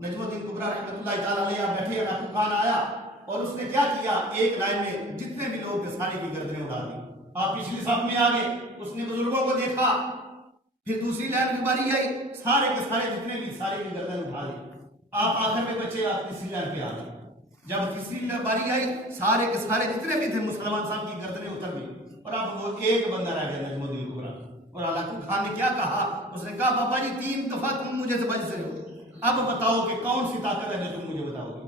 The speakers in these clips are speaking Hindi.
नजमुद्दीन कुबरा रहमतुल्लाह ताला अलैह बैठे, अलाकू खान आया और उसने क्या किया, एक लाइन में जितने भी लोग थे सारे की गर्दनें उड़ा दी। आप पिछली साफ में आ गए, उसने बुजुर्गों को देखा, फिर दूसरी लाइन की बारी आई, सारे के सारे जितने भी सारे की गर्दन उठा दी। आप आखिर में बचे, आप तीसरी लाइन पे आ गए। जब तीसरी बारी आई, सारे के सारे जितने भी थे मुसलमान साहब की गर्दनें उतर गई और अब वो एक बंदा रह गया, नजमुद्दीन कुबरा। और अलाकू खान ने क्या कहा, उसने कहा पापा जी 3 दफा तुम मुझे से बच रहे हो, अब बताओ कि कौन सी ताकत है जो तुम मुझे बताओगे।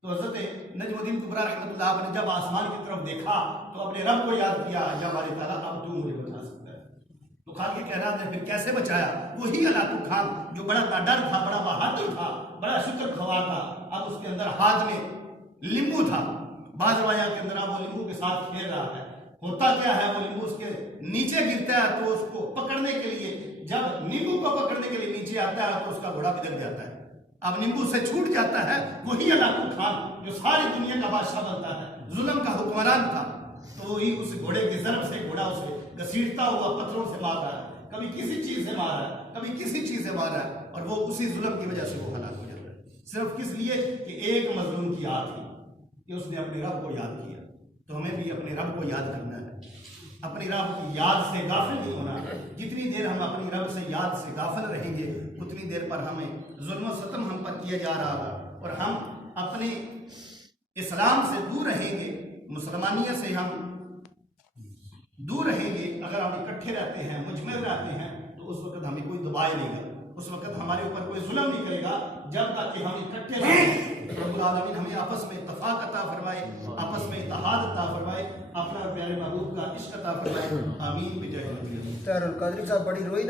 तो हजरत नजमुद्दीन कुबरा रहमतुल्लाह ने जब आसमान की तरफ देखा तो अपने रब को याद किया, या वाले ताला अब तू मुझे बचा सकता है। तो खान के कहना ने फिर कैसे बचाया, वही अलाकू खान जो बड़ा नाडर था, बड़ा बहादुर था, बड़ा शुक्र खवार था। अब उसके अंदर हाथ में नींबू था, बाज रवाया के अंदर अब वो नींबू के साथ खेल रहा है। होता क्या है, वो नींबू उसके नीचे गिरता है तो उसको पकड़ने के लिए, जब नींबू को पकड़ने के लिए नीचे आता है तो उसका घोड़ा बिदक जाता है, अब नींबू से छूट जाता है। वही अलाकू खान जो सारी दुनिया का बादशाह बनता है, जुल्म का हुक्मरान था, तो वही उस घोड़े के ज़रब से घोड़ा उसे घसीटता हुआ पत्थरों से मार रहा है, कभी किसी चीज से मार रहा है, कभी किसी चीज से मार रहा है, और वो उसी जुल्म की वजह से वो हलाक हो जाता है। सिर्फ किस लिए कि एक मजलूम की याद थी कि उसने अपने रब को याद किया। तो हमें भी अपने रब को याद करना है, अपनी रब की याद से गाफिल नहीं होना है। जितनी देर हम अपनी रब से याद से गाफिल रहेंगे, उतनी देर पर हमें जुल्म सतम हम पर किया जा रहा है और हम अपने इस्लाम से दूर रहेंगे, मुसलमानियत से हम दूर रहेंगे। अगर हम इकट्ठे रहते हैं, मुजमिल रहते हैं, तो उस वक्त हमें कोई दबाए नहीं कर, उस वक्त हमारे ऊपर कोई जुल्म नहीं करेगा, जब तक कि हम इकट्ठे रहें। रब्बुल आलमीन हमें आपस में इत्तफाक अता फरमाए, आपस में इत्तेहाद अता फरमाए, अपना प्यारे महबूब का इश्क अता फरमाए। आमीन। बिजाह नबी। कादरी साहब बड़ी रोई